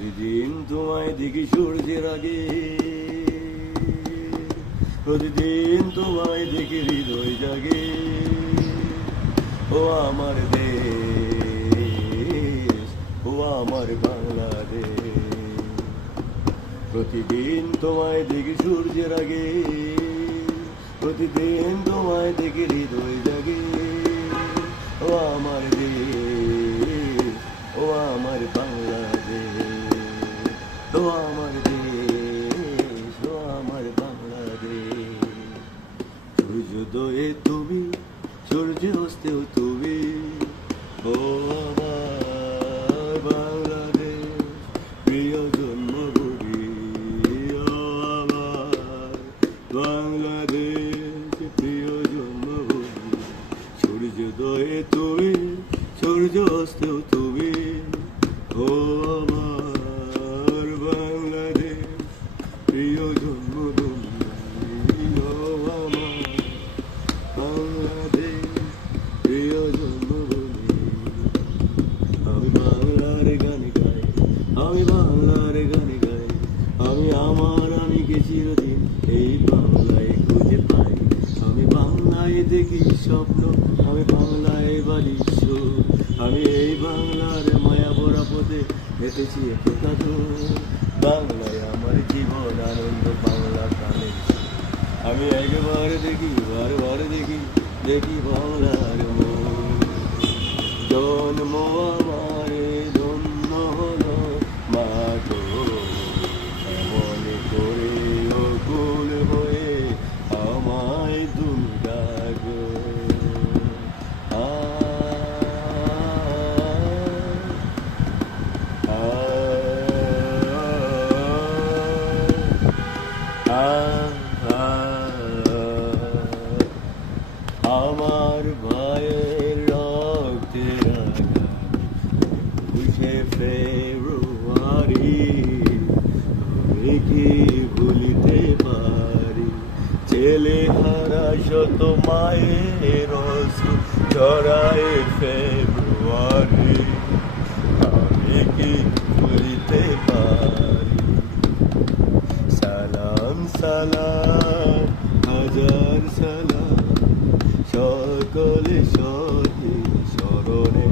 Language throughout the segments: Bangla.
প্রতিদিন তোমায় দেখি সূর্যের আগে, প্রতিদিন তোমায় দেখি হৃদয় জাগে। ও আমার দেশ, ও আমার বাংলাদেশ। প্রতিদিন তোমায় দেখি সূর্যের আগে, প্রতিদিন তোমায় দেখি হৃদয় জাগে। ও আমার দেশ, ও আমার বাংলাদেশ, ও আমার দেশ, ও আমার বাংলাদেশ। সূর্যোদয়ে তুমি, সূর্য অস্তেও তুমি, ও আমার বাংলাদেশ, প্রিয় জন্মভূমি। ও আমার বাংলাদেশ, প্রিয় জন্মভূমি। সূর্যোদয়ে তুমি, সূর্য অস্তেও তুমি, ও আমার বাংলাদেশ, প্রিয় জন্মভূমি। ও আমার বাংলাদেশ, প্রিয় জন্মভূমি। আমি বাংলার গান গাই, আমি বাংলার গান গাই, আমি আমার আমিকে চিরদিন এই বাংলায় খুঁজে পাই। আমি বাংলায় দেখি স্বপ্ন, আমি বাংলায় বাড়ি সুর, আমি এই বাংলার মায়া ভরা পথে হেঁটেছি একতা দূর। বাংলায় আমার জীবন আনন্দ, বাংলা প্রাণের সুর। আমি একবার দেখি, বারবার দেখি, দেখি বাংলার মুখ। জন্ম আমার ধন্য হলো মাগো, এমন করে অকুল হয়ে আমায় দুর্গা গো। আ আ আ আ আমার ভাইয়ের রক্তে রাখা ২৫শে ফেব্রুয়ারি, আমি কি ভুলিতে পারি? ছেলে হারা শত মায়ের অশ্রু ঝরায় ফেব্রুয়ারি, আমি কি ভুলিতে পারি? সালাম সালাম হাজার সালাম সকলে সঠিক স্মরণে,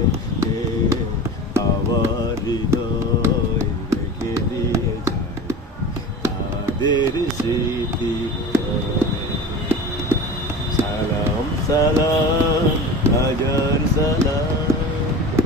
আমার হৃদয় রেখে দিয়ে যায় তাদের স্মৃতি।